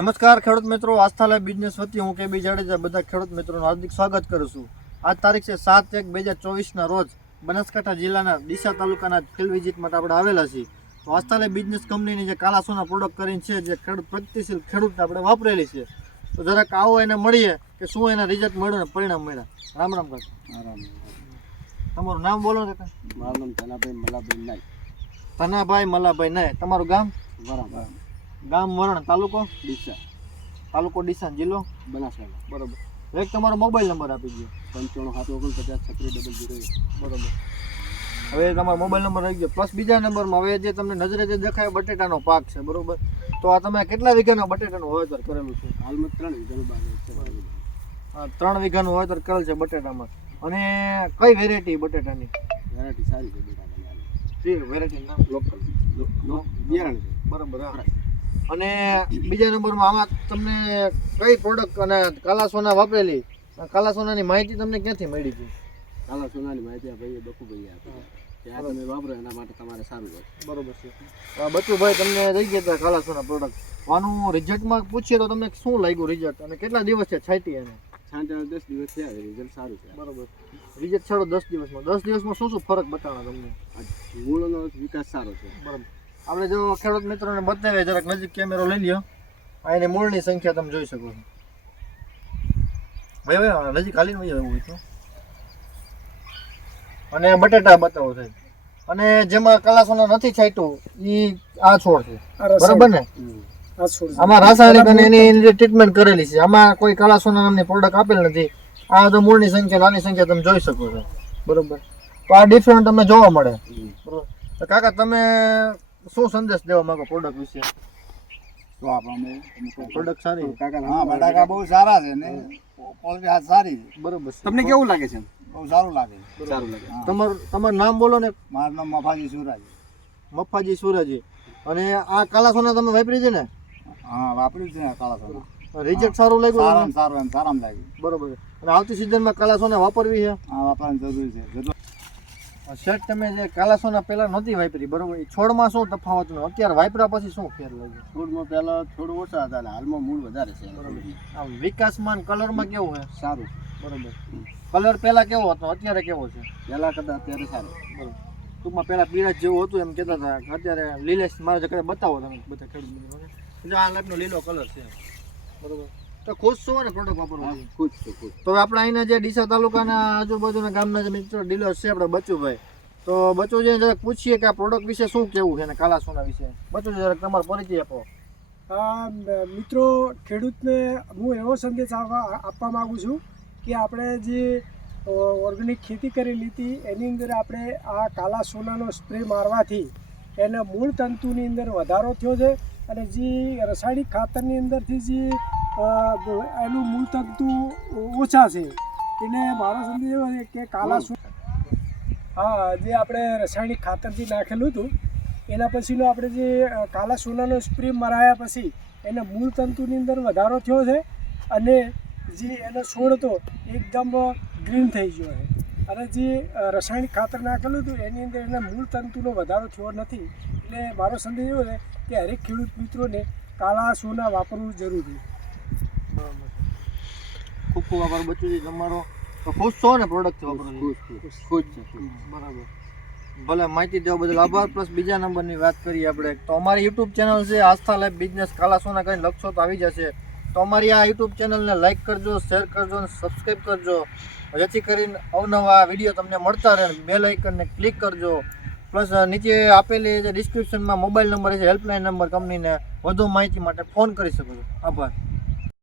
નમસ્કાર ખેડૂત મિત્રો. આસ્થાલય બિઝનેસ વતી હું કેબી જાડેજા. બધા ખેડૂત મિત્રોનું હાર્દિક સ્વાગત કરું છું. આજ તારીખ છે સાત એક બે હજાર ચોવીસના રોજ બનાસકાંઠા જિલ્લાના ડીસા તાલુકાના ફિલ્ડ વિઝિટ માટે આપણે આવેલા છીએ. તો આસ્થાલય બિઝનેસ કંપનીની જે કાલાસોના પ્રોડક્ટ કરીને છે જે ખેડૂત પ્રગતિશીલ ખેડૂતને આપણે વાપરેલી છે. તો જરાક આવો એને મળીએ કે શું એના રિઝલ્ટ મળ્યું ને પરિણામ મળ્યા. રામ રામ કાકા. રામ તમારું નામ બોલો ને કાકા. મારું નામ ધનાભાઈ મલાભાઈ નાય ધનાભાઈ મલાભાઈ નાય તમારું ગામ? બરાબર ગામ વરણ તાલુકો ડીસા. તાલુકો ડીસા જિલ્લો બનાસકાંઠા. બરાબર. એક તમારો મોબાઈલ નંબર આપી દો પંચાણું સાત ઓગણપચાસ છત્રીસ ડબલ જીરો બરાબર. હવે તમારો મોબાઈલ નંબર આવી ગયો પ્લસ બીજા નંબરમાં હવે જે તમને નજરે જે દેખાય બટેટાનો પાક છે બરોબર? તો આ તમે કેટલા વીઘાનો બટેટાનું વાવેતર કરેલું છે? હાલમાં ત્રણ વીઘાનું બાર ત્રણ વીઘાનું. વાવેતર કરેલ છે બટેટામાં. અને કઈ વેરાયટી બટેટાની? વેરાયટી સારી છે બેટા તમે હાલ. જે વેરાયટી નામ લોકલ બિયારણ છે. બરાબર. અને બીજા નંબરમાં આમાં તમને કઈ પ્રોડક્ટ અને કાલા સોના વાપરેલી? કાલા સોનાની માહિતી તમને ક્યાંથી મળી હતી કાલા સોનાની માહિતી ભાઈ બકુભાઈ આપી આ તમે વાપરો એના માટે તમારે સારું હોય. બરોબર છે. બચુભાઈ તમને રહી ગયા હતા કાલા સોના પ્રોડક્ટ આનું રિઝલ્ટમાં પૂછીએ તો તમને શું લાગ્યું રિઝલ્ટ અને કેટલા દિવસ છે છાંટી એને? છાંટ્યા દસ દિવસ થયા રિઝલ્ટ સારું છે. બરોબર. રિઝલ્ટ સારું દસ દિવસમાં. દસ દિવસમાં શું શું ફરક બતાવવા તમને? મૂળનો વિકાસ સારો છે. બરોબર. આપણે જો ખેડૂત મિત્રોને બતાવીએ જરાક નજીક કેમેરો લઈ લ્યો. આ એની મૂળની સંખ્યા તમે જોઈ શકો છો. ભાઈ ભાઈ નજીક હાલીને હોય અને બટેટા બતાવો સાહેબ. અને જેમાં કલાસોના નથી છાંટ્યું એ આ છોડ છે. બરાબર ને? આમાં રાસાયણિક અને એની ટ્રીટમેન્ટ કરેલી છે. આમાં કોઈ કલાસોના નામની પ્રોડક્ટ આપેલ નથી. આ તો મૂળની સંખ્યા નાની સંખ્યા તમે જોઈ શકો છો. બરોબર. તો આ ડિફરન્ટ તમને જોવા મળે. બરોબર કાકા તમે શું સંદેશ દેવા માંગો પ્રોડક્ટ વિશે? તો આપણે પ્રોડક્ટ સારી કાકા હા બટાકા બહુ સારા છે ને. ક્વોલિટી હાથ સારી છે. બરોબર છે. તમને કેવું લાગે છે બહુ સારું લાગે. સારું લાગે. તમારું તમારું નામ બોલો ને. મારું નામ મફાજી સુરાજ. મફાજી સુરજી. અને આ કાલા સોના તમે વાપરી છે ને? હા વાપર્યું છે ને કાલા સોના રિઝલ્ટ સારું લાગ્યું સારામાં? સારું એમ સારામાં લાગ્યું. બરોબર. અને આવતી સિઝનમાં કાલા સોના વાપરવી છે? હા વાપરવાની જરૂરી છે. શર્ટ તમે જે કાલાસોના પહેલા નહોતી વાપરી બરોબર? એ છોડમાં શું તફાવત નો? અત્યારે વાપરા પછી શું ફેર લાગ્યો છોડમાં પહેલા થોડું ઓછા હતા હાલમાં મૂળ વધારે છે. બરોબર. વિકાસમાં કલરમાં કેવું છે? સારું. બરોબર. કલર પહેલા કેવો હતો? અત્યારે કેવો છે? પહેલા કરતા અત્યારે સારું. બરોબર. ટૂંકમાં પહેલા પીળા જેવું હતું એમ કહેતા હતા. અત્યારે લીલેશ મારે જગ્યાએ બતાવો તમે. બધા ખેડૂત એટલે આ ટાઈપનો લીલો કલર છે. બરોબર. તો ખુશ છો ને પ્રોડક્ટ વાપરવા? ખુશ છું ખુશ તો આપણે અહીંના જે ડીસા તાલુકાના આજુબાજુના ગામના જે મિત્રો ડીલર છે આપણે બચુભાઈ. તો બચુજીને જરાક પૂછીએ કે આ પ્રોડક્ટ વિશે શું કેવું છે અને કાલા સોના વિશે? બચુજી જરાક તમારો પરિચય આપો. આ મિત્રો ખેડૂતને હું એવો સંદેશ આપવા આપવા માગું છું કે આપણે જે ઓર્ગેનિક ખેતી કરેલી હતી એની અંદર આપણે આ કાલા સોનાનો સ્પ્રે મારવાથી એના મૂળ તંતુની અંદર વધારો થયો છે અને જે રાસાયણિક ખાતરની અંદરથી જે એનું મૂળ તંતુ ઓછા છે. એને મારો સંદેશ એવો છે કે કાલા સો હા જે આપણે રાસાયણિક ખાતર જે નાખેલું હતું એના પછીનો આપણે જે કાલા સોનાનો સ્પ્રે મરાયા પછી એના મૂળ તંતુની અંદર વધારો થયો છે અને જે એનો છોડ હતો એકદમ ગ્રીન થઈ ગયો છે. અને જે રસાયણિક ખાતર નાખેલું હતું એની અંદર એના મૂળ તંતુનો વધારો થયો નથી. એટલે મારો સંદેશ એવો છે કે હરેક ખેડૂત મિત્રોને કાળા સોના વાપરવું જરૂરી બરાબર ખૂબ ખૂબ આભાર બચુજી તમારો ખુશ છો ને પ્રોડક્ટ ખુશ ખુશ છે બરાબર. ભલે માહિતી દેવા બદલ આભાર પ્લસ બીજા નંબરની વાત કરીએ આપણે તો અમારી યુટ્યુબ ચેનલ છે આસ્થા લાઈફ બિઝનેસ કાલા સોના કરીને લખશો તો આવી જશે. તો અમારી આ યુટ્યુબ ચેનલને લાઈક કરજો શેર કરજો અને સબસ્ક્રાઈબ કરજો. જેથી કરીને અવનવા વીડિયો તમને મળતા રહે બેલ આઇકનને ક્લિક કરજો. પ્લસ નીચે આપેલી જે ડિસ્ક્રિપ્શનમાં મોબાઈલ નંબર છે હેલ્પલાઇન નંબર કંપનીને વધુ માહિતી માટે ફોન કરી શકો છો. આભાર.